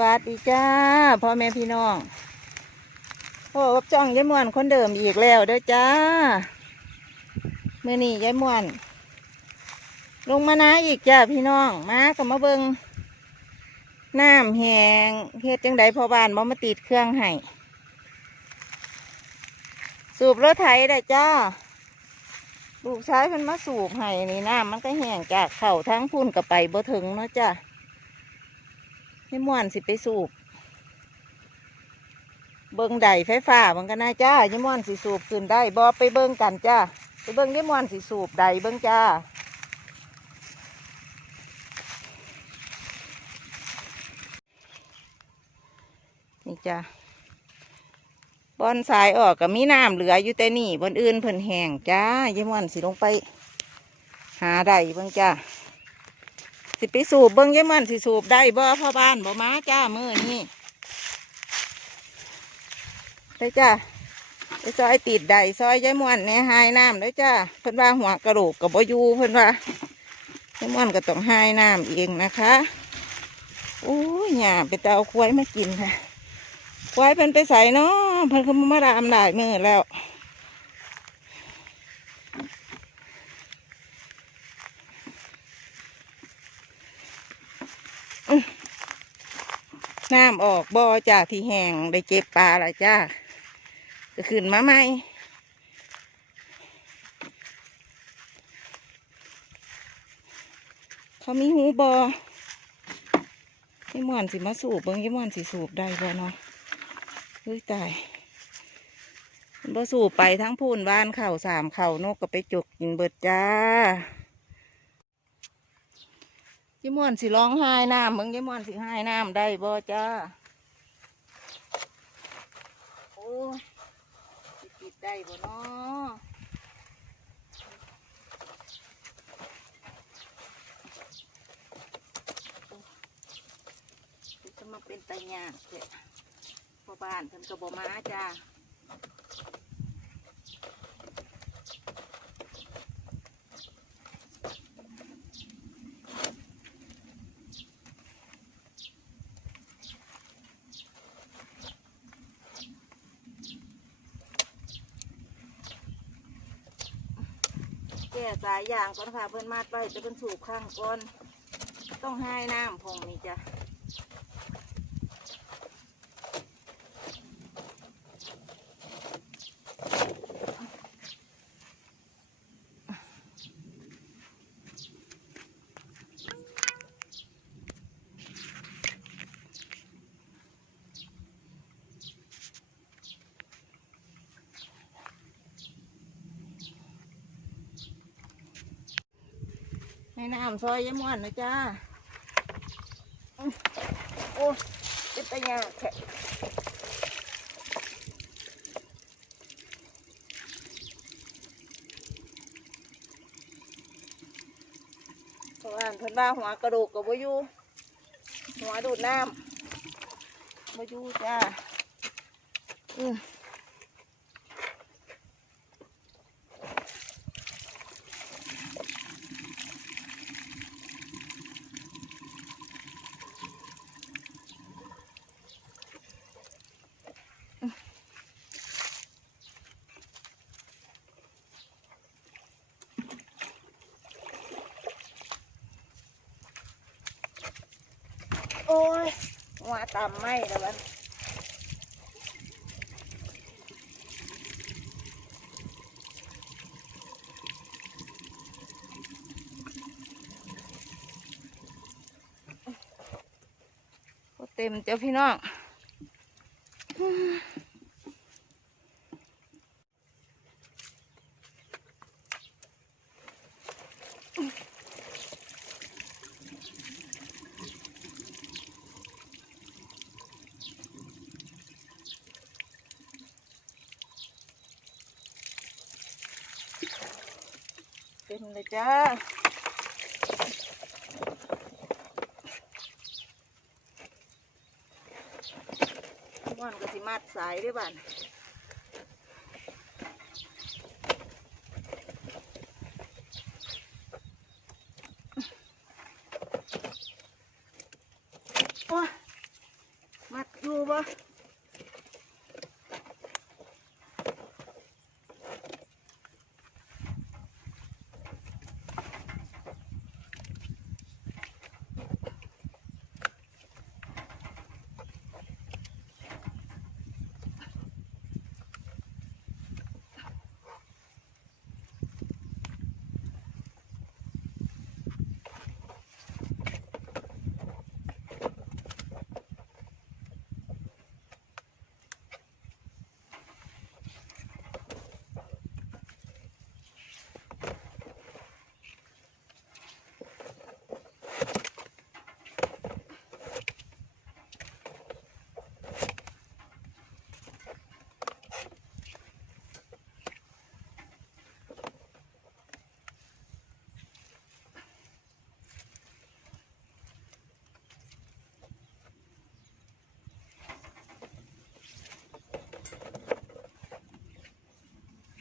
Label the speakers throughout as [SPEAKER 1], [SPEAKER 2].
[SPEAKER 1] วัสดีจ้าพ่อแม่พี่น้องโอ้กับจ้องยายม่วนคนเดิมอีกแล้วเด้อจ้าเมื่อนี้ยายม่วน ลงมานาอีกจ้าพี่น้องมากับมาเบิงน้ำแหงเฮ็ดจังใดพอบ้านบ่มาติดเครื่องให้สูบรถไถได้จ้าลูกชายเพิ่นมาสูบให้นี่น้ำมันก็แห้งจากเข่าทั้งพุ่นกับไปบ่ถึงเนาะจ้า ให้ม่วนสิไปสูบ เบิ้งไดไฟฟ้ามันก็น่าจ้ายี่ม่วนสิสูบขึ้นได้บอไปเบิ้งกันจ้าไปเบิ้งยี่ม่วนสิสูบไดเบิ้งจ้านี่จ้าบอนสายออกกับมีน้ำเหลืออยู่แต่นี่บนอื่นเพิ่นแห้งจ้ายี่ม่วนสิลงไป หาไดเบิ้งจ้า สิไปสูบเบิ้งยายมันสิสูบได้บ่พ่อบ้านบ่มาจ้ามือนี่ได้จ้าไปซอยติดได้ซอยยายมวนเนี่ยหายน้ำได้จ้าเพิ่นว่าหัวกระโหลกกับบ่อยูเพิ่นว่ายายมวนก็ต้องหายน้ำเองนะคะโอ้ยหยาไปเตเอาควายมากินค่ะควายเพิ่นไปใส่เนาะเพิ่นก็มาดามได้มือแล้ว น้ำออกบ่อจ้าที่แห้งได้เก็บปลาละจ้าจะขึ้นมาไหมเขามีหูบอยี่มวนสิมาสูบเบิ้งยี่มวนสิสูบได้บ่เนาะเฮ้ยตายมันบ่สูบไปทั้งพูนบ้านเข่าสามเข่านกก็ไปจกกินเบิดจ้า ยี่ม่วนสิร้องไห้น้ำมึงยี่ม่วนสิไห้น้ำได้บ่จ้าโอ้ยปิดได้บ่เนาะจะมาเป็นตาหยาเถอะพ่อบ้านเพิ่นกระบมาจ้า สายยางก่อนค่ะเพื่อนมาดไว้จะเป็นสูบข้างก่อน ต้องให้น้ำพงนี่จ้ะ ให้น้ำซอยยายม่วนนะจ้าอื้อโอ้ยเป็นตะยาแค่เพราะว่าเพิ่นว่าหัวกระดูกกับบ่อยู่หัวดูดน้ำบ่อยู่จ้าอือ โอ้ยหัวตามไม่แล้วมันเต็มเจ้าพี่น้อง เต็มเลยจ้าม่อนก็สิมาดสายด้วยบ้านโอ้ย อยู่ปะ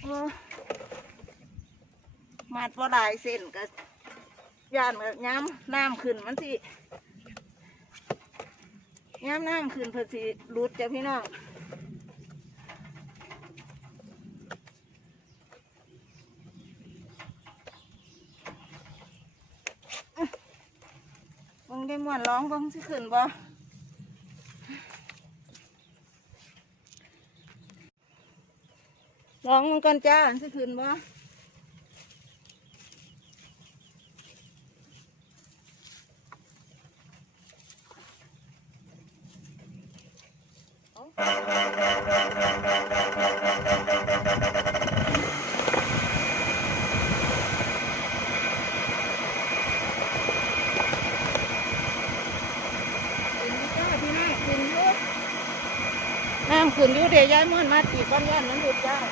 [SPEAKER 1] เออ มัดว่าลายเส้นกับย่านกับย้ำน้ำขึ้นมันสิย้ำน้ำขึ้นเพื่อสิรุดจ้ะพี่น้องมึงได้มวนร้องเบังสิขึ้นบ่ร้องมันก่อนจ้าสิขึ้นบ่ ขึ้นอยู่เดี๋ยวย้ายม่อนมาตีก้อนย่านนั้นหยุดย้าก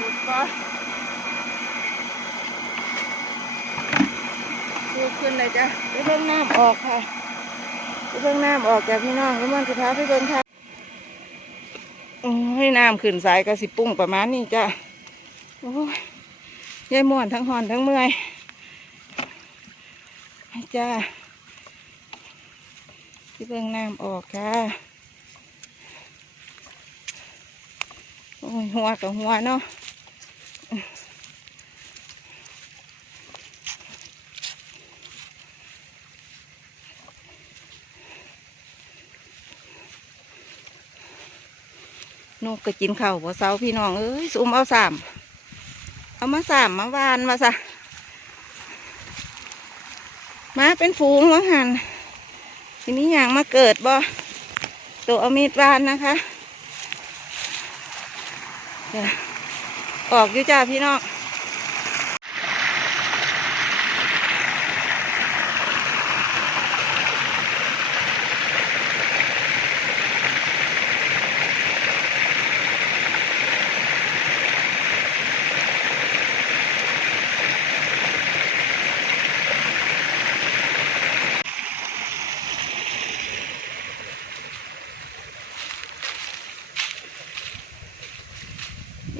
[SPEAKER 1] ยุดปะูขึ้นเลยจ้ะไปเบิ่งน้ำออกค่ะไปเบิ่งน้ำออกจากพี่น้องแล้วมันจะพาไปเบิ่งค่ะโอ้น้ำขึ้นสายกระสิปุ้งประมาณนี้จ้ะโอ้ยยายม่วนทั้งหอนทั้งเมื่อยจ้าไปเบิ่งน้ำออกค่ะโอ้ยหัวกับหัวเนาะ นกก็กินข้าวบ่เซาพี่น้องเอ้ยสุ่มเอาสามเอามาสามมาวานมาซะมาเป็นฝูงวังหันทีนี้อย่างมาเกิดบ่ตัวเอามีดวานนะคะออกอยู่จ้าพี่น้อง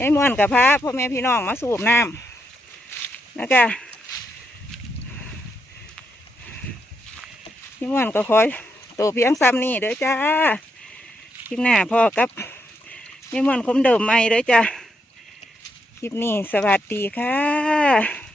[SPEAKER 1] ยายม่วนกับพระพ่อแม่พี่น้องมาสูบน้ำนะคะที่ม่วนก็คอยตัวเพียงซ้ำนี่เด้อจ้าคลิปหน้าพ่อกับที่ม่วนคมเดิมใหม่เด้อจ้าคลิปนี้สวัสดีค่ะ